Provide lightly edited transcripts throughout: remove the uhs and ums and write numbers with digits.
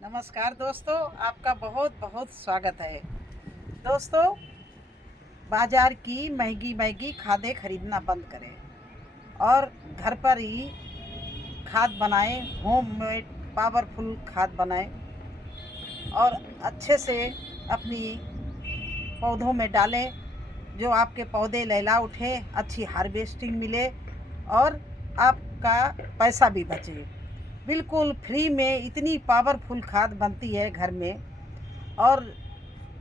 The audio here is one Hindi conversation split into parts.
नमस्कार दोस्तों, आपका बहुत बहुत स्वागत है। दोस्तों, बाज़ार की महंगी महंगी खादें खरीदना बंद करें और घर पर ही खाद बनाएं, होममेड पावरफुल खाद बनाएं और अच्छे से अपनी पौधों में डालें, जो आपके पौधे लहला उठे, अच्छी हार्वेस्टिंग मिले और आपका पैसा भी बचे। बिल्कुल फ्री में इतनी पावरफुल खाद बनती है घर में। और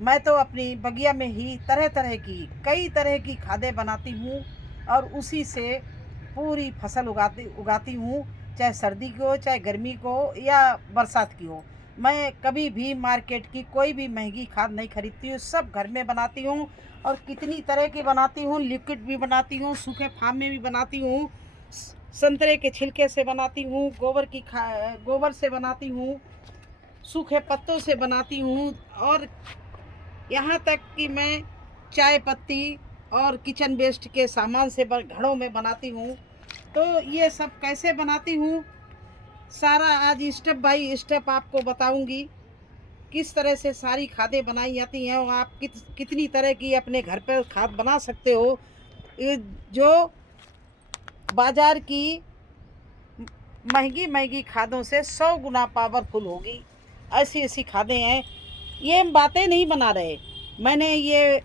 मैं तो अपनी बगिया में ही तरह तरह की कई तरह की खादें बनाती हूँ और उसी से पूरी फसल उगाती हूँ, चाहे सर्दी की हो, चाहे गर्मी को हो या बरसात की हो। मैं कभी भी मार्केट की कोई भी महंगी खाद नहीं खरीदती हूँ, सब घर में बनाती हूँ और कितनी तरह की बनाती हूँ। लिक्विड भी बनाती हूँ, सूखे फार्म में भी बनाती हूँ, संतरे के छिलके से बनाती हूँ, गोबर से बनाती हूँ, सूखे पत्तों से बनाती हूँ और यहाँ तक कि मैं चाय पत्ती और किचन वेस्ट के सामान से घड़ों में बनाती हूँ। तो ये सब कैसे बनाती हूँ, सारा आज स्टेप बाय स्टेप आपको बताऊंगी। किस तरह से सारी खादें बनाई जाती हैं और आप कितनी तरह की अपने घर पर खाद बना सकते हो, जो बाज़ार की महंगी महंगी खादों से 100 गुना पावरफुल होगी। ऐसी ऐसी खादें हैं, ये हम बातें नहीं बना रहे। मैंने ये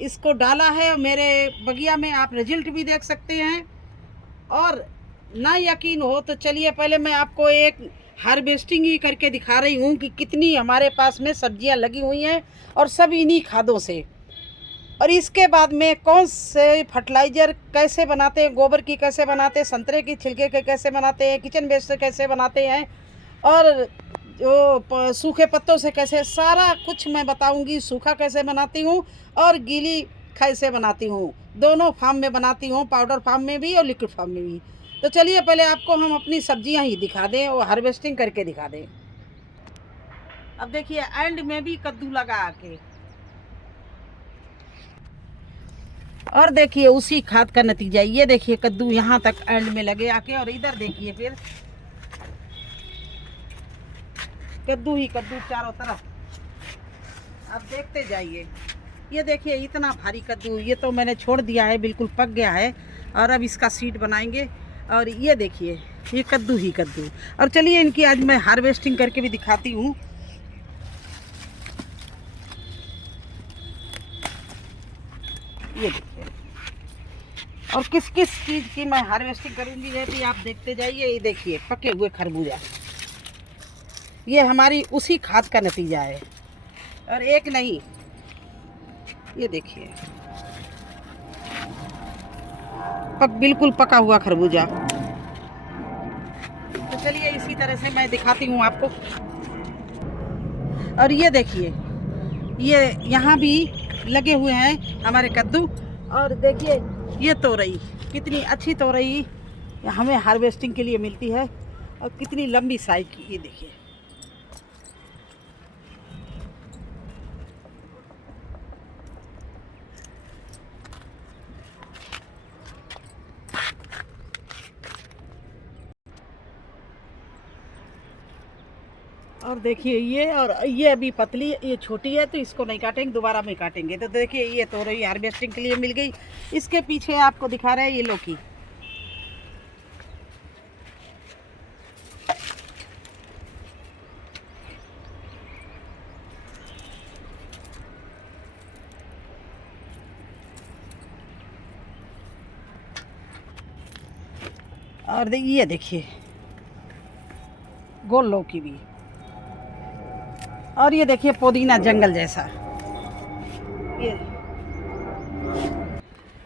इसको डाला है और मेरे बगिया में आप रिजल्ट भी देख सकते हैं। और ना यकीन हो तो चलिए पहले मैं आपको एक हार्वेस्टिंग ही करके दिखा रही हूँ कि कितनी हमारे पास में सब्जियाँ लगी हुई हैं और सब इन्हीं खादों से। और इसके बाद में कौन से फर्टिलाइज़र कैसे बनाते हैं, गोबर की कैसे बनाते हैं, संतरे की छिलके के कैसे बनाते हैं, किचन वेस्ट से कैसे बनाते हैं और जो सूखे पत्तों से कैसे, सारा कुछ मैं बताऊंगी। सूखा कैसे बनाती हूँ और गीली कैसे बनाती हूँ, दोनों फार्म में बनाती हूँ, पाउडर फार्म में भी और लिक्विड फार्म में भी। तो चलिए पहले आपको हम अपनी सब्जियाँ ही दिखा दें और हार्वेस्टिंग करके दिखा दें। अब देखिए एंड में भी कद्दू लगा आके, और देखिए उसी खाद का नतीजा। ये देखिए कद्दू यहाँ तक एंड में लगे आके, और इधर देखिए फिर कद्दू ही कद्दू चारों तरफ। अब देखते जाइए, ये देखिए इतना भारी कद्दू, ये तो मैंने छोड़ दिया है, बिल्कुल पक गया है और अब इसका सीड बनाएंगे। और ये देखिए ये कद्दू ही कद्दू। और चलिए इनकी आज मैं हार्वेस्टिंग करके भी दिखाती हूँ। ये देखिए, और किस किस चीज़ की मैं हार्वेस्टिंग करूँगी ये भी आप देखते जाइए। ये देखिए पके हुए खरबूजा, ये हमारी उसी खाद का नतीजा है। और एक नहीं, ये देखिए बिल्कुल पका हुआ खरबूजा। तो चलिए इसी तरह से मैं दिखाती हूँ आपको। और ये देखिए ये यहाँ भी लगे हुए हैं हमारे कद्दू। और देखिए ये तोरई, कितनी अच्छी तोरई हमें हार्वेस्टिंग के लिए मिलती है और कितनी लंबी साइज की। ये देखिए और देखिए ये, और ये अभी पतली, ये छोटी है तो इसको नहीं काटेंगे, दोबारा में काटेंगे। तो देखिए ये तोरई हार्वेस्टिंग के लिए मिल गई। इसके पीछे आपको दिखा रहे हैं ये लौकी। और ये देखिए गोल लौकी भी। और ये देखिए पुदीना जंगल जैसा। ये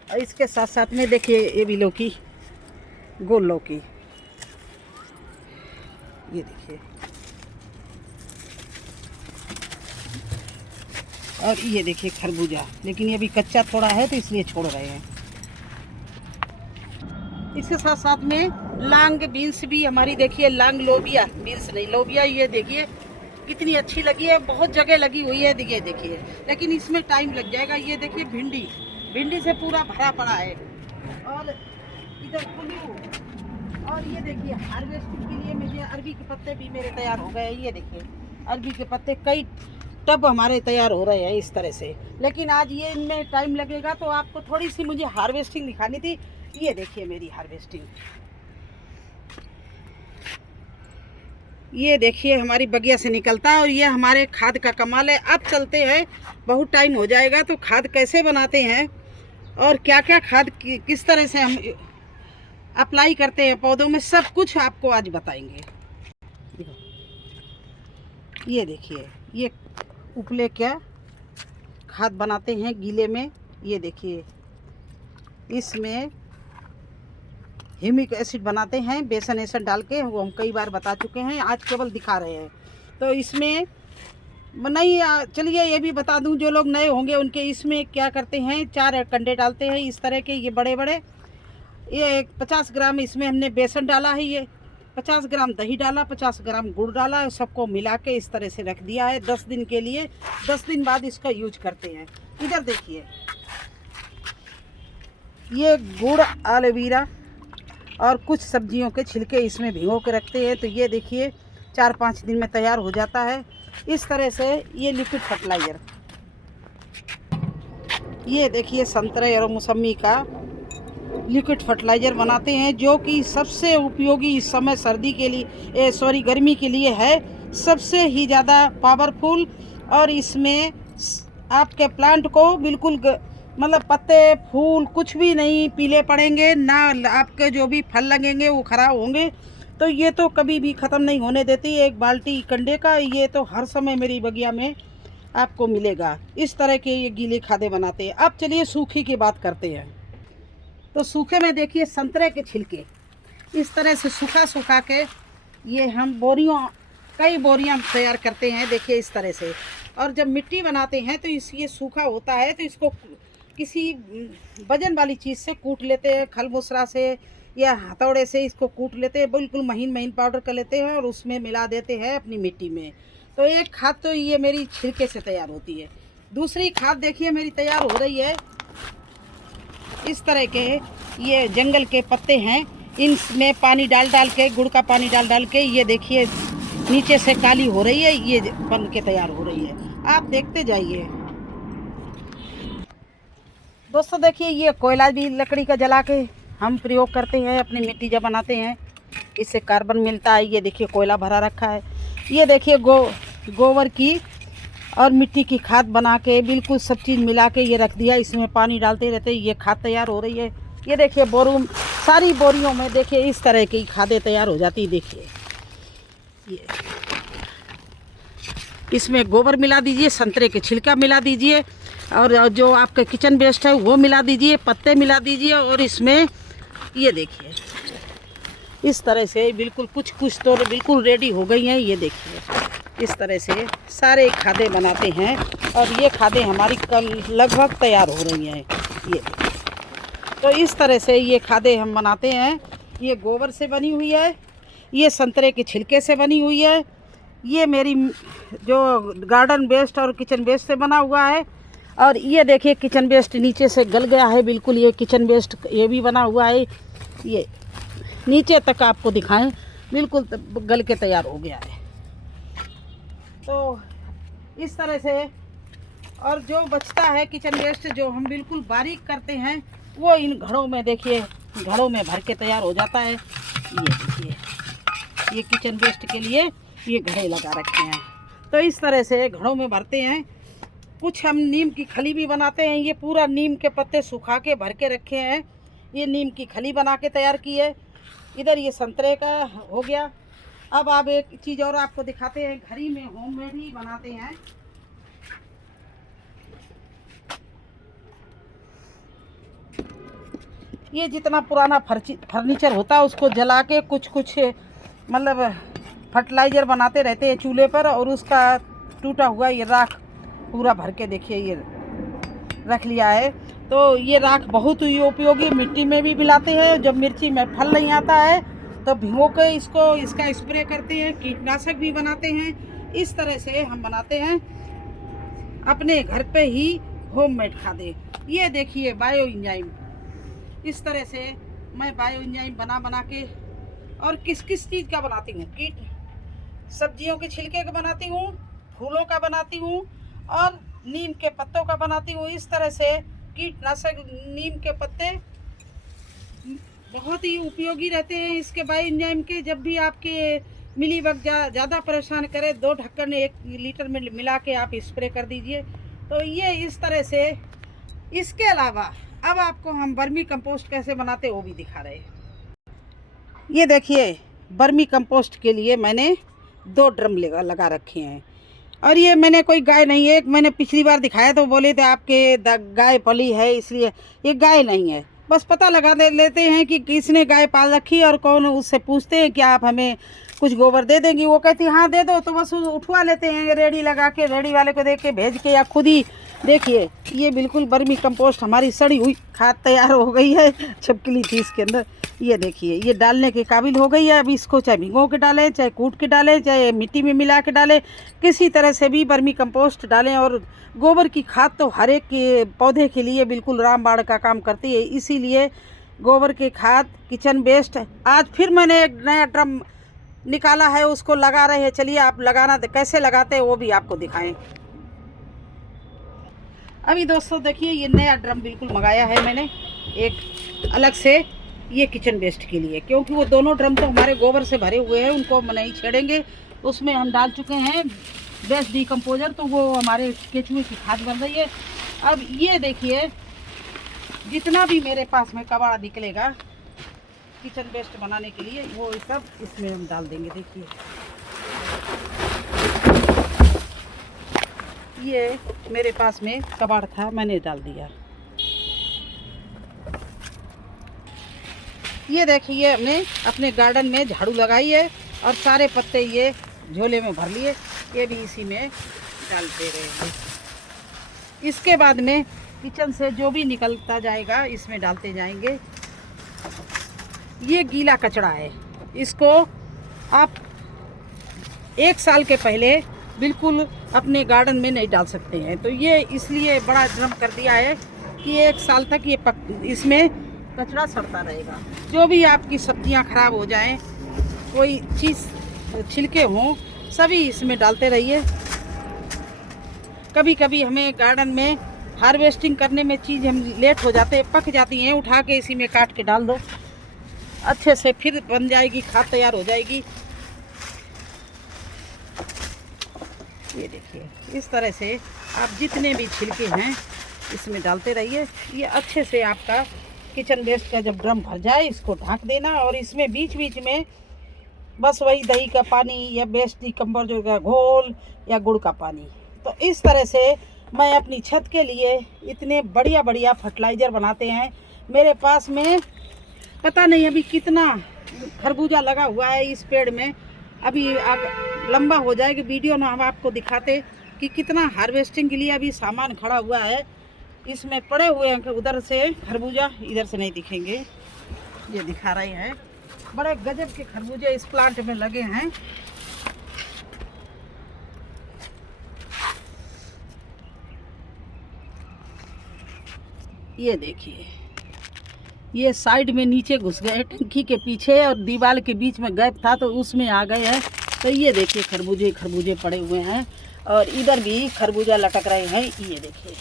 और इसके साथ साथ में देखिए ये भी लौकी, गोल लौकी। ये देखिए, और ये देखिए खरबूजा, लेकिन ये अभी कच्चा थोड़ा है तो इसलिए छोड़ रहे हैं। इसके साथ साथ में लांग बीन्स भी हमारी, देखिए लांग लोबिया, बीन्स नहीं लोबिया, ये देखिए कितनी अच्छी लगी है, बहुत जगह लगी हुई है। देखिए लेकिन इसमें टाइम लग जाएगा। ये देखिए भिंडी से पूरा भरा पड़ा है। और इधर कुल्लू, और ये देखिए हार्वेस्टिंग के लिए मुझे अरबी के पत्ते भी मेरे तैयार हो गए। ये देखिए अरबी के पत्ते कई टब हमारे तैयार हो रहे हैं इस तरह से। लेकिन आज ये इनमें टाइम लगेगा, तो आपको थोड़ी सी मुझे हार्वेस्टिंग दिखानी थी। ये देखिए मेरी हार्वेस्टिंग, ये देखिए हमारी बगिया से निकलता है। और ये हमारे खाद का कमाल है। अब चलते हैं, बहुत टाइम हो जाएगा, तो खाद कैसे बनाते हैं और क्या क्या खाद किस तरह से हम अप्लाई करते हैं पौधों में, सब कुछ आपको आज बताएंगे। ये देखिए ये उपले क्या खाद बनाते हैं गीले में। ये देखिए इसमें ह्यूमिक एसिड बनाते हैं, बेसन एसिड डाल के, वो हम कई बार बता चुके हैं, आज केवल दिखा रहे हैं। तो इसमें नहीं, चलिए ये भी बता दूं, जो लोग नए होंगे उनके, इसमें क्या करते हैं 4 कंडे डालते हैं इस तरह के, ये बड़े बड़े। ये 50 ग्राम इसमें हमने बेसन डाला है, ये 50 ग्राम दही डाला, 50 ग्राम गुड़ डाला, सबको मिला के इस तरह से रख दिया है 10 दिन के लिए। 10 दिन बाद इसका यूज करते हैं। इधर देखिए ये गुड़, एलोवेरा और कुछ सब्जियों के छिलके इसमें भिगो के रखते हैं। तो ये देखिए 4-5 दिन में तैयार हो जाता है इस तरह से। ये लिक्विड फर्टिलाइज़र, ये देखिए संतरे और मौसमी का लिक्विड फर्टिलाइज़र बनाते हैं, जो कि सबसे उपयोगी इस समय सर्दी के लिए, गर्मी के लिए है, सबसे ही ज़्यादा पावरफुल। और इसमें आपके प्लांट को बिल्कुल मतलब पत्ते फूल कुछ भी नहीं पीले पड़ेंगे, ना आपके जो भी फल लगेंगे वो ख़राब होंगे। तो ये तो कभी भी ख़त्म नहीं होने देती। एक बाल्टी कंडे का ये तो हर समय मेरी बगिया में आपको मिलेगा। इस तरह के ये गीले खादे बनाते हैं। अब चलिए सूखी की बात करते हैं। तो सूखे में देखिए संतरे के छिलके इस तरह से सुखा के ये हम कई बोरियां तैयार करते हैं, देखिए इस तरह से। और जब मिट्टी बनाते हैं तो ये सूखा होता है, तो इसको किसी वजन वाली चीज़ से कूट लेते हैं, खलमुसरा से या हथौड़े से इसको कूट लेते हैं, बिल्कुल महीन महीन पाउडर कर लेते हैं और उसमें मिला देते हैं अपनी मिट्टी में। तो एक खाद तो ये मेरी छिलके से तैयार होती है। दूसरी खाद देखिए मेरी तैयार हो रही है, इस तरह के ये जंगल के पत्ते हैं, इनमें पानी डाल के, गुड़ का पानी डाल के, ये देखिए नीचे से काली हो रही है, ये बन के तैयार हो रही है। आप देखते जाइए दोस्तों। देखिए ये कोयला भी लकड़ी का जला के हम प्रयोग करते हैं अपनी मिट्टी जब बनाते हैं, इससे कार्बन मिलता है। ये देखिए कोयला भरा रखा है। ये देखिए गोबर की और मिट्टी की खाद बना के बिल्कुल सब चीज़ मिला के ये रख दिया, इसमें पानी डालते रहते ये खाद तैयार हो रही है। ये देखिए सारी बोरियों में देखिए इस तरह की खादें तैयार हो जाती। देखिए ये इसमें गोबर मिला दीजिए, संतरे के छिलका मिला दीजिए, और जो आपका किचन वेस्ट है वो मिला दीजिए, पत्ते मिला दीजिए, और इसमें ये देखिए इस तरह से बिल्कुल कुछ तो बिल्कुल रेडी हो गई हैं। ये देखिए इस तरह से सारे खादें बनाते हैं, और ये खादें हमारी कल लगभग तैयार हो रही हैं। ये तो इस तरह से ये खादें हम बनाते हैं। ये गोबर से बनी हुई है, ये संतरे के छिलके से बनी हुई है, ये मेरी जो गार्डन वेस्ट और किचन वेस्ट से बना हुआ है, और ये देखिए किचन वेस्ट नीचे से गल गया है बिल्कुल। ये किचन वेस्ट ये भी बना हुआ है, ये नीचे तक आपको दिखाएं, बिल्कुल गल के तैयार हो गया है। तो इस तरह से, और जो बचता है किचन वेस्ट जो हम बिल्कुल बारीक करते हैं, वो इन घड़ों में देखिए, घड़ों में भर के तैयार हो जाता है। ये देखिए ये किचन वेस्ट के लिए ये घड़े लगा रखे हैं। तो इस तरह से घड़ों में भरते हैं। कुछ हम नीम की खली भी बनाते हैं। ये पूरा नीम के पत्ते सुखा के भर के रखे हैं, ये नीम की खली बना के तैयार की है। इधर ये संतरे का हो गया। अब आप एक चीज़ और आपको दिखाते हैं, घर ही में होममेड ही बनाते हैं। ये जितना पुराना फर्नीचर होता है उसको जला के कुछ मतलब फर्टिलाइज़र बनाते रहते हैं चूल्हे पर, और उसका टूटा हुआ ये राख पूरा भर के देखिए ये रख लिया है। तो ये राख बहुत ही उपयोगी, मिट्टी में भी मिलाते हैं। जब मिर्ची में फल नहीं आता है तो भिगो के इसका स्प्रे करते हैं, कीटनाशक भी बनाते हैं। इस तरह से हम बनाते हैं अपने घर पे ही होममेड खादें। ये देखिए बायो एंजाइम, इस तरह से मैं बायो एंजाइम बना के और किस किस चीज़ का बनाती हूँ। कीट सब्जियों के छिलके का बनाती हूँ, फूलों का बनाती हूँ और नीम के पत्तों का बनाती हूँ। इस तरह से कीटनाशक नीम के पत्ते बहुत ही उपयोगी रहते हैं। इसके बायो एंजाइम के, जब भी आपके मिलीबग ज़्यादा परेशान करे, 2 ढक्कन 1 लीटर में मिला के आप स्प्रे कर दीजिए। तो ये इस तरह से। इसके अलावा अब आपको हम वर्मी कंपोस्ट कैसे बनाते वो भी दिखा रहे हैं। ये देखिए, वर्मी कंपोस्ट के लिए मैंने 2 ड्रम लगा रखे हैं। और ये मैंने कोई गाय नहीं है, मैंने पिछली बार दिखाया तो बोले थे आपके गाय पली है, इसलिए ये गाय नहीं है। बस पता लगा लेते हैं कि किसने गाय पाल रखी और कौन। उससे पूछते हैं कि आप हमें कुछ गोबर दे देंगी, वो कहती हाँ दे दो, तो बस उठवा लेते हैं रेडी लगा के, रेडी वाले को देख के भेज के, या खुद ही। देखिए ये बिल्कुल वर्मी कंपोस्ट हमारी सड़ी हुई खाद तैयार हो गई है, छिपकली थी इसके अंदर। ये देखिए ये डालने के काबिल हो गई है। अब इसको चाहे भिगो के डालें, चाहे कूट के डालें, चाहे मिट्टी में मिला के डालें, किसी तरह से भी वर्मी कंपोस्ट डालें। और गोबर की खाद तो हर एक के पौधे के लिए बिल्कुल रामबाण का काम करती है, इसीलिए गोबर की खाद किचन वेस्ट। आज फिर मैंने एक नया ड्रम निकाला है, उसको लगा रहे हैं। चलिए आप लगाना कैसे लगाते हैं वो भी आपको दिखाएं। अभी दोस्तों देखिए, ये नया ड्रम बिल्कुल मंगाया है मैंने एक अलग से, ये किचन वेस्ट के लिए, क्योंकि वो दोनों ड्रम तो हमारे गोबर से भरे हुए हैं, उनको हम नहीं छेड़ेंगे। उसमें हम डाल चुके हैं वेस्ट डिकम्पोजर, तो वो हमारे केचुए की खाद बन रही है। अब ये देखिए, जितना भी मेरे पास में कबाड़ निकलेगा किचन वेस्ट बनाने के लिए, वो सब इसमें हम डाल देंगे। देखिए ये मेरे पास में कबाड़ था, मैंने डाल दिया। ये देखिए, हमने अपने गार्डन में झाड़ू लगाई है और सारे पत्ते ये झोले में भर लिए, ये भी इसी में डाल दे रहे हैं। इसके बाद में किचन से जो भी निकलता जाएगा इसमें डालते जाएंगे। ये गीला कचरा है, इसको आप 1 साल के पहले बिल्कुल अपने गार्डन में नहीं डाल सकते हैं। तो ये इसलिए बड़ा ड्रम कर दिया है कि 1 साल तक ये इसमें कचरा सड़ता रहेगा। जो भी आपकी सब्जियां खराब हो जाएं, कोई चीज़ छिलके हों, सभी इसमें डालते रहिए। कभी कभी हमें गार्डन में हार्वेस्टिंग करने में चीज़ हम लेट हो जाते हैं, पक जाती हैं, उठा के इसी में काट के डाल दो, अच्छे से फिर बन जाएगी, खाद तैयार हो जाएगी। ये देखिए, इस तरह से आप जितने भी छिलके हैं इसमें डालते रहिए। ये अच्छे से आपका किचन वेस्ट का जब ड्रम भर जाए, इसको ढक देना। और इसमें बीच बीच में बस वही दही का पानी या वेस्ट डिकम्पोजर का घोल या गुड़ का पानी। तो इस तरह से मैं अपनी छत के लिए इतने बढ़िया बढ़िया फर्टिलाइज़र बनाते हैं। मेरे पास में पता नहीं अभी कितना खरबूजा लगा हुआ है इस पेड़ में। अभी लंबा हो जाएगा वीडियो ना, हम आपको दिखाते कि कितना हार्वेस्टिंग के लिए अभी सामान खड़ा हुआ है। इसमें पड़े हुए हैं उधर से खरबूजा, इधर से नहीं दिखेंगे, ये दिखा रहे हैं। बड़े गजब के खरबूजे इस प्लांट में लगे हैं। ये देखिए, ये साइड में नीचे घुस गए टंकी के पीछे, और दीवार के बीच में गैप था तो उसमें आ गए हैं। तो ये देखिए खरबूजे खरबूजे पड़े हुए हैं, और इधर भी खरबूजा लटक रहे हैं, ये देखिए।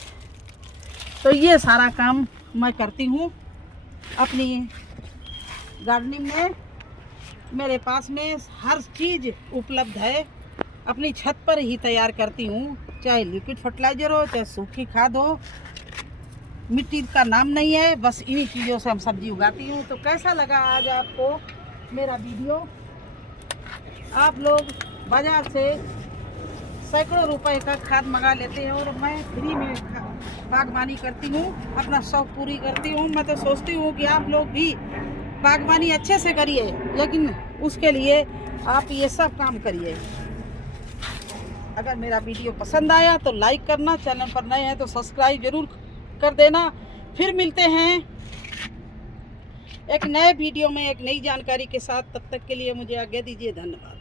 तो ये सारा काम मैं करती हूँ अपनी गार्डनिंग में। मेरे पास में हर चीज़ उपलब्ध है, अपनी छत पर ही तैयार करती हूँ, चाहे लिक्विड फर्टिलाइज़र हो, चाहे सूखी खाद हो। मिट्टी का नाम नहीं है, बस इन्हीं चीज़ों से हम सब्जी उगाती हूँ। तो कैसा लगा आज आपको मेरा वीडियो? आप लोग बाज़ार से सैकड़ों रुपए का खाद मंगा लेते हैं, और मैं फ्री में बागवानी करती हूँ, अपना शौक़ पूरी करती हूँ। मैं तो सोचती हूँ कि आप लोग भी बागवानी अच्छे से करिए, लेकिन उसके लिए आप ये सब काम करिए। अगर मेरा वीडियो पसंद आया तो लाइक करना, चैनल पर नए हैं तो सब्सक्राइब ज़रूर कर देना। फिर मिलते हैं एक नए वीडियो में एक नई जानकारी के साथ। तब तक के लिए मुझे आज्ञा दीजिए, धन्यवाद।